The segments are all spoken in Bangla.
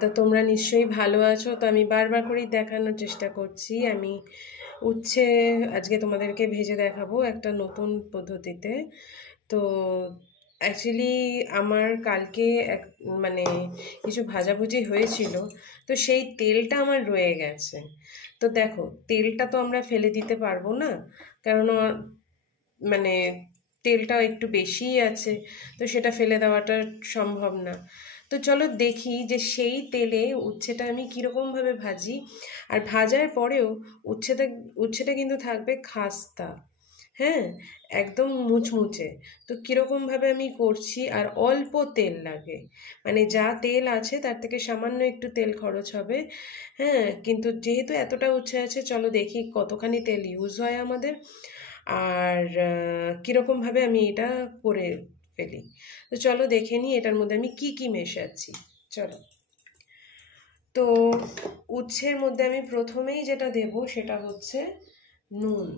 তো তোমরা নিশ্চয়ই ভালো আছো। তো আমি বারবার করেই দেখানোর চেষ্টা করছি, আমি উচ্ছে আজকে তোমাদেরকে ভেজে দেখাবো একটা নতুন পদ্ধতিতে। তো অ্যাকচুয়ালি আমার কালকে এক মানে কিছু ভাজাভুজি হয়েছিল, তো সেই তেলটা আমার রয়ে গেছে। তো দেখো, তেলটা তো আমরা ফেলে দিতে পারবো না, কেননা মানে তেলটা একটু বেশিই আছে, তো সেটা ফেলে দেওয়াটা সম্ভব না। তো চলো দেখি যে সেই তেলে উচ্ছেটা আমি কীরকমভাবে ভাজি। আর ভাজার পরেও উচ্ছেটা উচ্ছেটা কিন্তু থাকবে খাস্তা, হ্যাঁ, একদম মুচমুচে। তো কীরকমভাবে আমি করছি, আর অল্প তেল লাগে, মানে যা তেল আছে তার থেকে সামান্য একটু তেল খরচ হবে। হ্যাঁ, কিন্তু যেহেতু এতটা উচ্ছে আছে, চলো দেখি কতখানি তেল ইউজ হয় আমাদের, আর কীরকমভাবে আমি এটা করে ফেলি। তো চলো দেখে নিই এটার মধ্যে আমি কি কি মেশাচ্ছি। চলো, তো উচ্ছের মধ্যে আমি প্রথমেই যেটা দেব সেটা হচ্ছে নুন।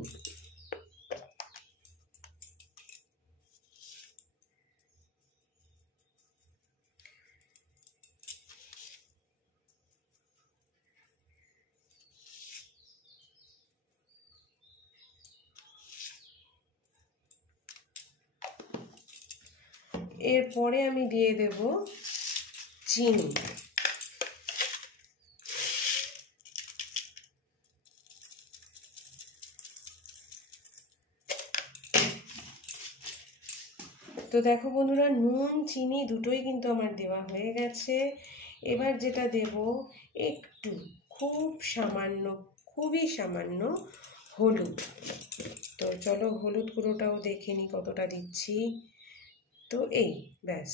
এরপরে আমি দিয়ে দেব চিনি। তো দেখো বন্ধুরা, নুন চিনি দুটোই কিন্তু আমার দেওয়া হয়ে গেছে। এবার যেটা দেব, একটু খুব সামান্য, খুবই সামান্য হলুদ। তো চলো হলুদ গুঁড়োটাও দেখে নিই কতটা দিচ্ছি। তো এই ব্যাস,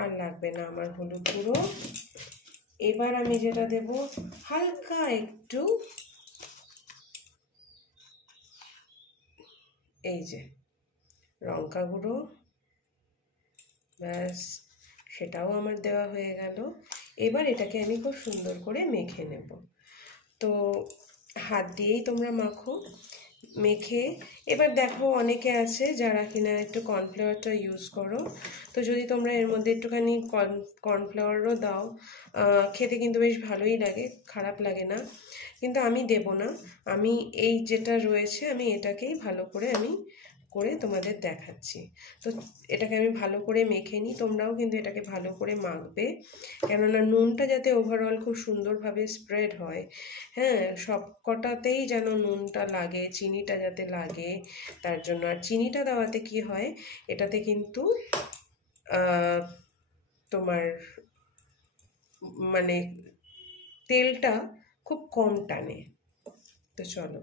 আর লাগবে না আমার হলুদ গুঁড়ো। এবার আমি যেটা দেব, হালকা একটু এই যে লঙ্কা গুঁড়ো, ব্যাস, সেটাও আমার দেওয়া হয়ে গেল। এবার এটাকে আমি খুব সুন্দর করে মেখে নেব। তো হাত দিয়েই তোমরা মাখো, মেখে এবার দেখো অনেকে আছে যারা কিনা একটু কর্নফ্লাওয়ারটা ইউজ করো। তো যদি তোমরা এর মধ্যে একটুখানি কর্নফ্লাওয়ারও দাও, খেতে কিন্তু বেশ ভালোই লাগে, খারাপ লাগে না। কিন্তু আমি দেব না, আমি এই যেটা রয়েছে আমি এটাকেই ভালো করে আমি করে তোমাদের দেখাচ্ছি। তো এটাকে আমি ভালো করে মেখে নিই, তোমরাও কিন্তু এটাকে ভালো করে মাখবে, কেননা নুনটা যাতে ওভারঅল খুব সুন্দরভাবে স্প্রেড হয়। হ্যাঁ, সব কটাতেই যেন নুনটা লাগে, চিনিটা যাতে লাগে, তার জন্য। আর চিনিটা দেওয়াতে কি হয়, এটাতে কিন্তু তোমার মানে তেলটা খুব কম টানে। তো চলো,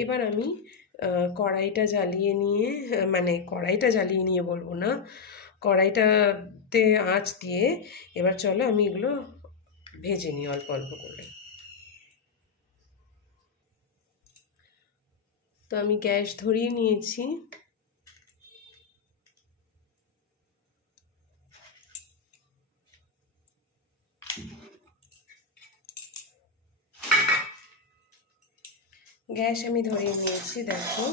এবার আমি কড়াইটা জ্বালিয়ে নিয়ে, মানে কড়াইটা জ্বালিয়ে নিয়ে বলবো না, কড়াইটাতে আঁচ দিয়ে এবার চলো আমি এগুলো ভেজে নিই অল্প অল্প করে। তো আমি গ্যাস ধরিয়ে নিয়েছি। গ্যাস আমি ধরিয়ে নিয়েছি, দেখো।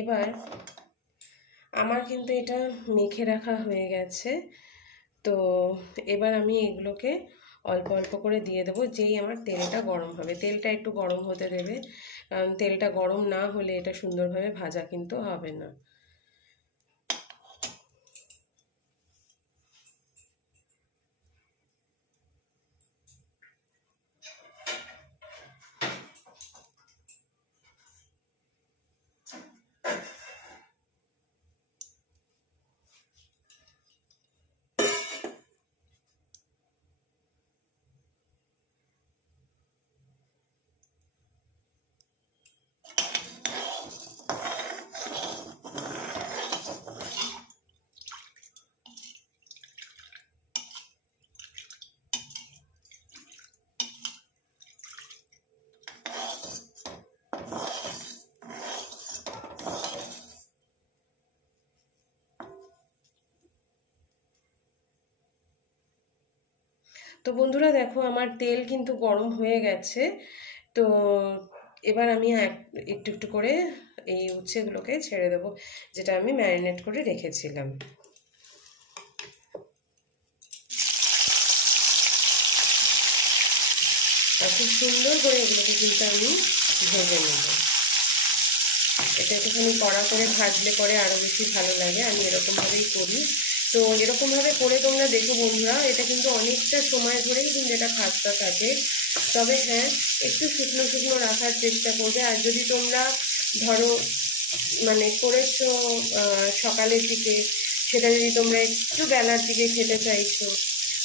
এবার আমার কিন্তু এটা মেখে রাখা হয়ে গেছে। তো এবার আমি এগুলোকে অল্প অল্প করে দিয়ে দেবো, যেই আমার তেলটা গরম হবে। তেলটা একটু গরম হতে দেবে, কারণ তেলটা গরম না হলে এটা সুন্দরভাবে ভাজা কিন্তু হবে না। তো বন্ধুরা দেখো, আমার তেল কিন্তু গরম হয়ে গেছে। তো এবার আমি একটু একটু করে এই উচ্ছেগুলোকে ছেড়ে দেবো, যেটা আমি ম্যারিনেট করে রেখেছিলাম। আর খুব সুন্দর করে এগুলোকে কিন্তু আমি ভেজে নেব। এটা একটুখানি কড়া করে ভাজলে পরে আরও বেশি ভালো লাগে, আমি এরকমভাবেই করি। তো এরকমভাবে করে তোমরা দেখো বন্ধুরা, এটা কিন্তু অনেকটা সময় ধরেই কিন্তু এটা ভাজতে থাকে। তবে হ্যাঁ, একটু শুকনো শুকনো রাখার চেষ্টা করবে। আর যদি তোমরা ধরো মানে করেছো সকালের দিকে, সেটা যদি তোমরা একটু বেলার দিকে খেতে চাইছো,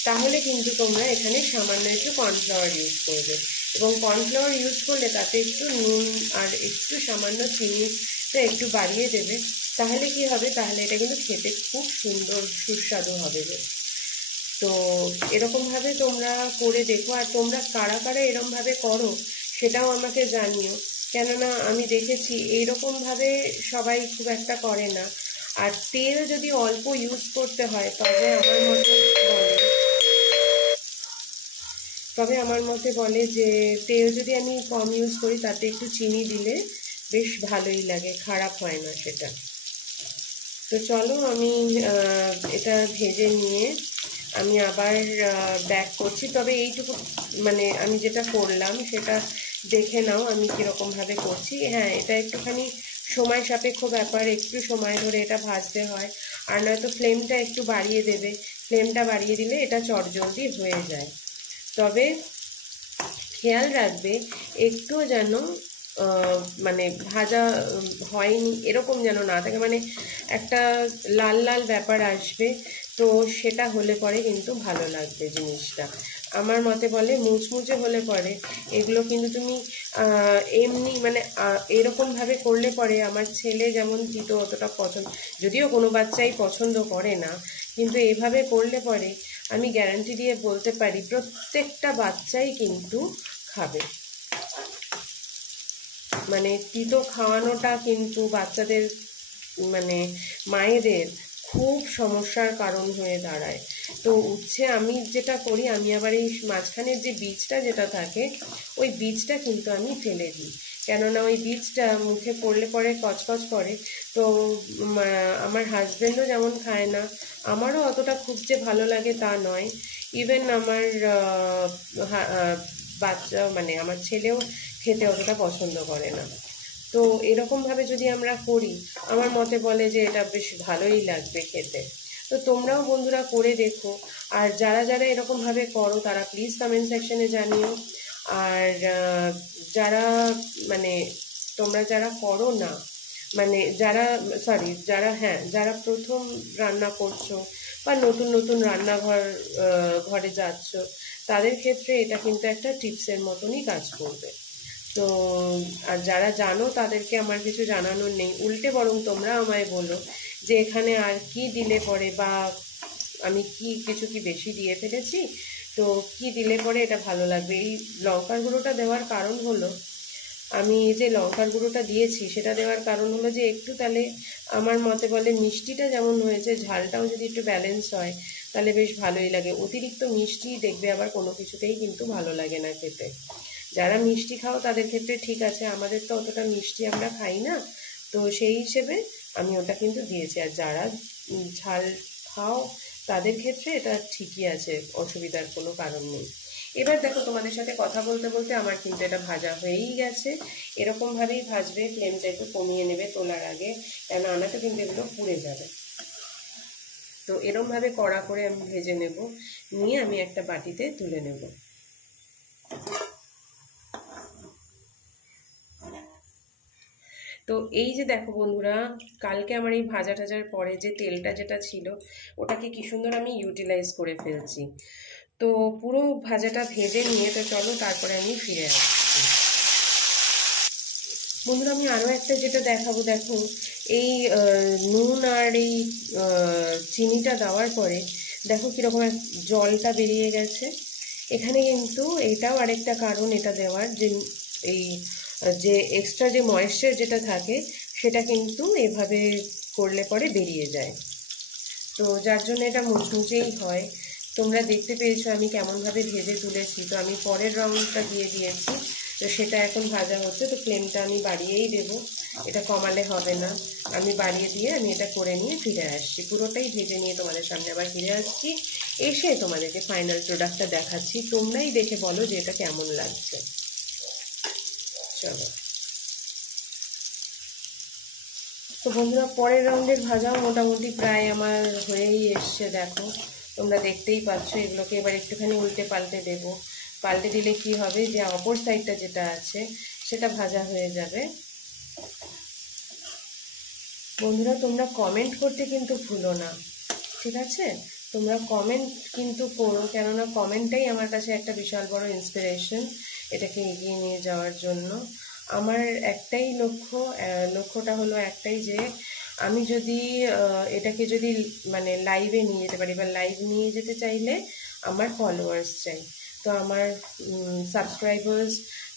তাহলে কিন্তু তোমরা এখানে সামান্য একটু কর্নফ্লাওয়ার ইউজ করবে। এবং কর্নফ্লাওয়ার ইউজ করলে তাতে একটু নুন আর একটু সামান্য চিনিটা একটু বাড়িয়ে দেবে। তাহলে কি হবে, তাহলে এটা কিন্তু খেতে খুব সুন্দর সুস্বাদু হবে। তো এরকমভাবে তোমরা করে দেখো। আর তোমরা কারা কারা এরকমভাবে করো সেটাও আমাকে জানিও, কেননা আমি দেখেছি এইরকমভাবে সবাই খুব একটা করে না। আর তেল যদি অল্প ইউজ করতে হয় তবে আমার মতে বলে যে তেল যদি আমি কম ইউজ করি, তাতে একটু চিনি দিলে বেশ ভালোই লাগে, খারাপ হয় না সেটা। তো চলো আমি এটা ভেজে নিয়ে আমি আবার ব্যাক করছি। তবে এইটুকু মানে আমি যেটা করলাম সেটা দেখে নাও আমি কীরকমভাবে করছি। হ্যাঁ, এটা একটুখানি সময় সাপেক্ষ ব্যাপার, একটু সময় ধরে এটা ভাজতে হয়। আর নয়তো ফ্লেমটা একটু বাড়িয়ে দেবে, ফ্লেমটা বাড়িয়ে দিলে এটা চটজলদি হয়ে যায়। তবে খেয়াল রাখবে একটু যেন মানে ভাজা হয়নি এরকম যেন না থাকে, মানে একটা লাল লাল ব্যাপার আসবে। তো সেটা হলে পরে কিন্তু ভালো লাগবে জিনিসটা। আমার মতে বলে মুচমুচে হলে পরে এগুলো কিন্তু তুমি এমনি মানে এরকমভাবে করলে পরে, আমার ছেলে যেমন তিতো অতটা পছন্দ, যদিও কোনো বাচ্চাই পছন্দ করে না, কিন্তু এইভাবে করলে পরে আমি গ্যারান্টি দিয়ে বলতে পারি প্রত্যেকটা বাচ্চাই কিন্তু খাবে। মানে তিতো খাওয়ানোটা কিন্তু বাচ্চাদের মানে মায়েদের খুব সমস্যার কারণ হয়ে দাঁড়ায়। তো উচ্ছে আমি যেটা করি, আমি আবার এই মাঝখানের যে বীজটা যেটা থাকে ওই বীজটা কিন্তু আমি ফেলে দিই, কেননা ওই বীজটা মুখে পড়লে পরে কচকচ করে। তো আমার হাজব্যান্ডও যেমন খায় না, আমারও অতটা খুব যে ভালো লাগে তা নয়। ইভেন আমার বাচ্চা মানে আমার ছেলেও খেতে অতটা পছন্দ করে না। তো এরকমভাবে যদি আমরা করি, আমার মতে বলে যে এটা বেশ ভালোই লাগবে খেতে। তো তোমরাও বন্ধুরা করে দেখো। আর যারা যারা এরকমভাবে করো তারা প্লিজ কমেন্ট সেকশনে জানিও। আর যারা মানে তোমরা যারা করো না, মানে যারা প্রথম রান্না করছো বা নতুন নতুন রান্নাঘর ঘরে যাচ্ছ, তাদের ক্ষেত্রে এটা কিন্তু একটা টিপসের মতনই কাজ করবে। তো আর যারা জানো তাদেরকে আমার কিছু জানানোর নেই, উল্টে বরং তোমরা আমায় বলো যে এখানে আর কি দিলে পরে, বা আমি কিছু কি বেশি দিয়ে ফেলেছি, তো কি দিলে পরে এটা ভালো লাগবে। এই লঙ্কার গুঁড়োটা দেওয়ার কারণ হলো, আমি যে লঙ্কার গুঁড়োটা দিয়েছি সেটা দেওয়ার কারণ হলো যে একটু তাহলে আমার মতে বলে মিষ্টিটা যেমন হয়েছে, ঝালটাও যদি একটু ব্যালেন্স হয় তাহলে বেশ ভালোই লাগে। অতিরিক্ত মিষ্টি দেখবে আবার কোনো কিছুতেই কিন্তু ভালো লাগে না খেতে। যারা মিষ্টি খাও তাদের ক্ষেত্রে ঠিক আছে, আমাদের তো অতটা মিষ্টি আমরা খাই না, তো সেই হিসেবে আমি ওটা কিন্তু দিয়েছি। আর যারা ঝাল খাও তাদের ক্ষেত্রে এটা ঠিকই আছে, অসুবিধার কোনো কারণ নেই। এবার দেখো তোমাদের সাথে কথা বলতে বলতে আমার কিন্তু এটা ভাজা হয়েই গেছে। এরকমভাবেই ভাজবে, ফ্লেমটা একটু কমিয়ে নেবে তোলার আগে, কেন আনাতে কিন্তু এগুলো পুড়ে যাবে। তো এরকমভাবে কড়া করে আমি ভেজে নেব, নিয়ে আমি একটা বাটিতে তুলে নেব। তো এই যে দেখো বন্ধুরা, কালকে আমার এই ভাজা টাজার পরে যে তেলটা যেটা ছিল ওটাকে কি সুন্দর আমি ইউটিলাইজ করে ফেলছি। তো পুরো ভাজাটা ভেজে নিয়ে তো চলো তারপরে আমি ফিরে আসছি। বন্ধুরা আমি আরও একটা যেটা দেখাবো, দেখো এই নুন আর এই চিনিটা দেওয়ার পরে দেখো কীরকম জলটা বেরিয়ে গেছে। এখানে কিন্তু এটাও আরেকটা কারণ এটা দেওয়ার, যে এই যে এক্সট্রা যে ময়েশ্চার যেটা থাকে সেটা কিন্তু এভাবে করলে পরে বেরিয়ে যায়। তো যার জন্য এটা মুচমুচেই হয়। তোমরা দেখতে পেয়েছো আমি কেমনভাবে ভেজে তুলেছি। তো আমি পরের রঙটা দিয়ে দিয়েছি, তো সেটা এখন ভাজা হচ্ছে। তো ফ্লেমটা আমি বাড়িয়েই দেবো, এটা কমালে হবে না। আমি বাড়িয়ে দিয়ে আমি এটা করে নিয়ে ফিরে আসছি, পুরোটাই ভেজে নিয়ে তোমাদের সামনে আবার ফিরে আসছি। এসে তোমাদেরকে ফাইনাল প্রোডাক্টটা দেখাচ্ছি, তোমরাই দেখে বলো যে এটা কেমন লাগছে। চলো। তো বন্ধুরা, পরের রাউন্ডের ভাজাও মোটামুটি প্রায় আমার হয়েই এসছে। দেখো, তোমরা দেখতেই পাচ্ছ। এগুলোকে এবার একটুখানি উল্টে পাল্টে দেব। পাল্টে দিলে কি হবে, যে অপর সাইডটা যেটা আছে সেটা ভাজা হয়ে যাবে। বন্ধুরা, তোমরা কমেন্ট করতে কিন্তু ভুলো না, ঠিক আছে? তোমরা কমেন্ট কিন্তু করো, কেননা কমেন্টটাই আমার কাছে একটা বিশাল বড় ইন্সপিরেশন এটাকে এগিয়ে নিয়ে যাওয়ার জন্য। আমার একটাই লক্ষ্যটা হলো একটাই, যে আমি যদি এটাকে যদি মানে লাইভে নিয়ে যেতে পারি, বা লাইভ নিয়ে যেতে চাইলে আমার ফলোয়ার্স চাই। তো আমার সাবস্ক্রাইবার্স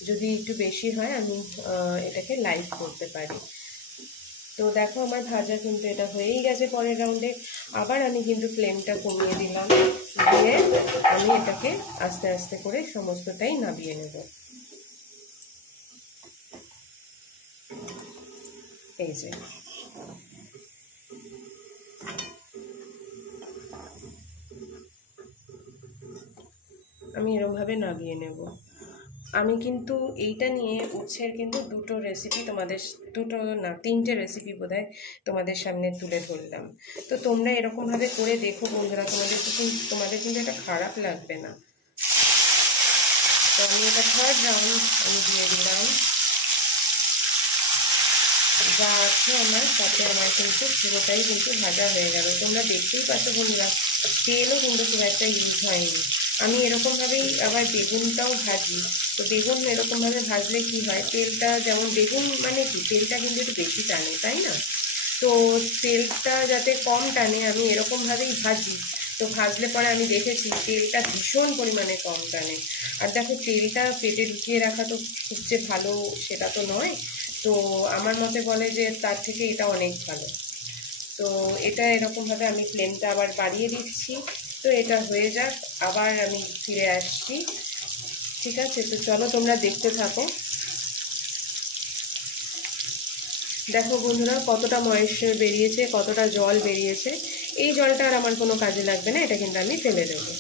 যদি একটু বেশি হয়, আমি এটাকে লাইভ করতে পারি। তো দেখো, আমার ভাজা কিন্তু এটা হয়েই গেছে। পরের রাউন্ডে আবার আমি কিন্তু ফ্লেমটা কমিয়ে দিলাম, দিয়ে আমি এটাকে আস্তে আস্তে করে সমস্তটাই নামিয়ে নেব। এই যে আমি এরকমভাবে নামিয়ে নেব। আমি কিন্তু এইটা নিয়ে উচ্ছের কিন্তু দুটো রেসিপি তোমাদের, দুটো না 3টে রেসিপি বোধহয় তোমাদের সামনে তুলে ধরলাম। তো তোমরা এরকমভাবে করে দেখো বন্ধুরা, তোমাদের কিন্তু এটা খারাপ লাগবে না। তো আমি এটা থার্ড রাউন্ড আমি দিয়ে দিলাম। যা আছে আমার তাতে আমার কিন্তু পুরোটাই কিন্তু ভাজা হয়ে গেল। তোমরা দেখতেই পাচ্ছ বন্ধুরা, তেলও কিন্তু খুব একটা ইউজ হয়নি। আমি এরকমভাবেই আবার বেগুনটাও ভাজি। তো বেগুন এরকমভাবে ভাজলে কি হয়, তেলটা যেমন, বেগুন মানে কি, তেলটা কিন্তু একটু বেশি টানে, তাই না? তো তেলটা যাতে কম টানে আমি এরকমভাবেই ভাজি। তো ভাজলে পরে আমি দেখেছি তেলটা ভীষণ পরিমাণে কম টানে। আর দেখো, তেলটা পেটে ঢুকিয়ে রাখা তো খুব যে ভালো সেটা তো নয়। তো আমার মতে বলে যে তার থেকে এটা অনেক ভালো। তো এটা এরকমভাবে আমি ফ্লেমটা আবার বাড়িয়ে দিচ্ছি। তো এটা হয়ে যাক, আবার আমি ফিরে আসছি। ঠিক আছে, তো চলো তোমরা দেখতে থাকো। দেখো বন্ধুরা, কতটা ময়েশ্চার বেরিয়েছে, কতটা জল বেরিয়েছে। এই জলটা আর আমার কোনো কাজে লাগবে না, এটা কিন্তু আমি ফেলে দেবো।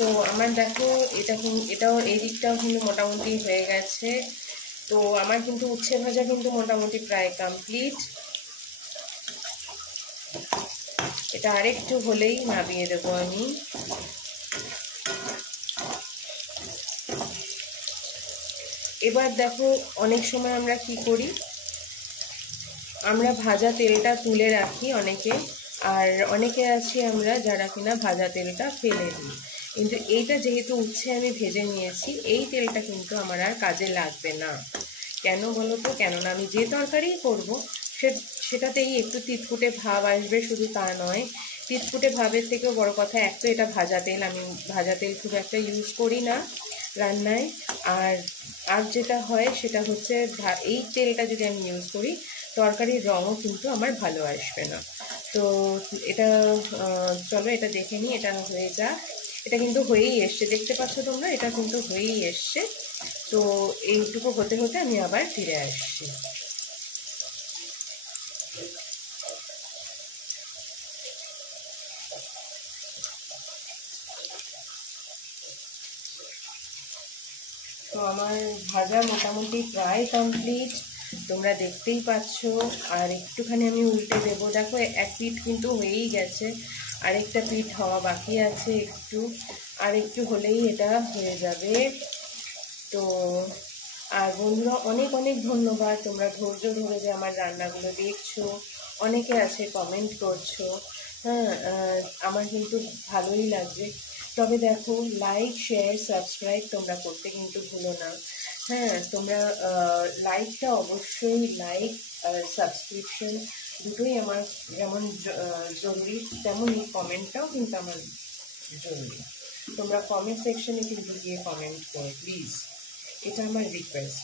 তো আমার দেখো, এটাও এই দিকটাও কিন্তু মোটামুটি হয়ে গেছে। তো আমার কিন্তু উচ্ছে ভাজা কিন্তু মোটামুটি প্রায় কমপ্লিট। এটা আরেকটু হলেই নামিয়ে দেবো আমি। এবার দেখো, অনেক সময় আমরা কি করি, আমরা ভাজা তেলটা তুলে রাখি অনেকে, আর অনেকে আছি আমরা যারা কিনা ভাজা তেলটা ফেলে দিই। কিন্তু এইটা যেহেতু উচ্ছে আমি ভেজে নিয়েছি, এই তেলটা কিন্তু আমার আর কাজে লাগবে না। কেন বলো তো? কেননা আমি যে তরকারি করবো সেটাতেই একটু তিতকুটে ভাব আসবে। শুধু তা নয়, তিতকুটে ভাবের থেকেও বড় কথা, এক তো এটা ভাজা তেল, আমি ভাজা তেল খুব একটা ইউজ করি না রান্নায়। আর আর যেটা হয় সেটা হচ্ছে, এই তেলটা যদি আমি ইউজ করি, তরকারির রঙও কিন্তু আমার ভালো আসবে না। তো এটা চলো এটা দেখে নিই, এটা হয়ে যাক। এটা কিন্তু হয়েই এসছে, দেখতে পাচ্ছ তোমরা, এটা কিন্তু হয়েই এসছে। তো এইটুকু হতে হতে আমি আবার ফিরে আসছি। তো আমার ভাজা মোটামুটি প্রায় কমপ্লিট, তোমরা দেখতেই পাচ্ছ। আর একটুখানি আমি উল্টে দেবো। দেখো, এক পিঠ কিন্তু হয়েই গেছে, আরেকটা পিঠ হওয়া বাকি আছে একটু। আর একটু হলেই এটা হয়ে যাবে। তো আর বন্ধুরা, অনেক অনেক ধন্যবাদ, তোমরা ধৈর্য ধরে যে আমার রান্নাগুলো দেখছো। অনেকে আছে কমেন্ট করছো, হ্যাঁ, আমার কিন্তু ভালোই লাগছে। তবে দেখো, লাইক শেয়ার সাবস্ক্রাইব তোমরা করতে কিন্তু ভুলো না। হ্যাঁ, তোমরা লাইকটা অবশ্যই, লাইক আর সাবস্ক্রিপশন দুটোই আমার যেমন জরুরি, তেমনই কমেন্টটাও কিন্তু আমার জরুরি। তোমরা কমেন্ট সেকশনে কিন্তু গিয়ে কমেন্ট করো প্লিজ, এটা আমার রিকোয়েস্ট।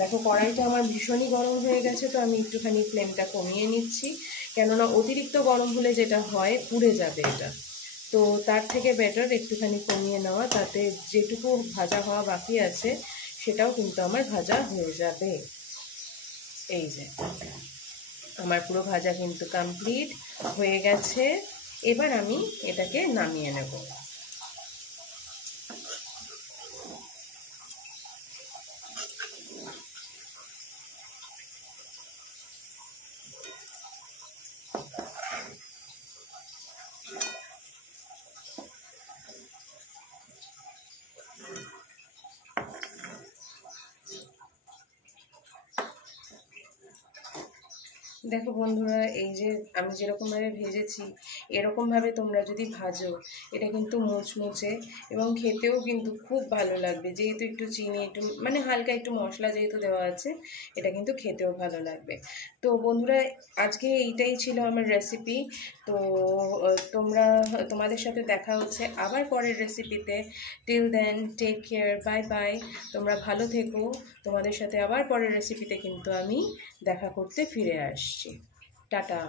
দেখো, কড়াইটা আমার ভীষণই গরম হয়ে গেছে, তো আমি একটুখানি ফ্লেমটা কমিয়ে নিচ্ছি, কেননা অতিরিক্ত গরম হলে যেটা হয় পুড়ে যাবে এটা। তো তার থেকে বেটার একটুখানি কমিয়ে নেওয়া, তাতে যেটুকু ভাজা হওয়া বাকি আছে সেটাও কিন্তু আমার ভাজা হয়ে যাবে। এই যে আমার পুরো ভাজা কিন্তু কমপ্লিট হয়ে গেছে। এবার আমি এটাকে নামিয়ে নেব। দেখো বন্ধুরা, এই যে আমি যেরকমভাবে ভেজেছি, এরকমভাবে তোমরা যদি ভাজো, এটা কিন্তু মুচমুচে এবং খেতেও কিন্তু খুব ভালো লাগবে। যেহেতু একটু চিনি, একটু মানে হালকা একটু মশলা যেহেতু দেওয়া আছে, এটা কিন্তু খেতেও ভালো লাগবে। তো বন্ধুরা, আজকে এইটাই ছিল আমার রেসিপি। তো তোমরা, তোমাদের সাথে দেখা হচ্ছে আবার পরের রেসিপিতে। Till then, take care, bye bye. তোমরা ভালো থেকো। তোমাদের সাথে আবার পরের রেসিপিতে কিন্তু আমি দেখা করতে ফিরে আসছি। টাটা।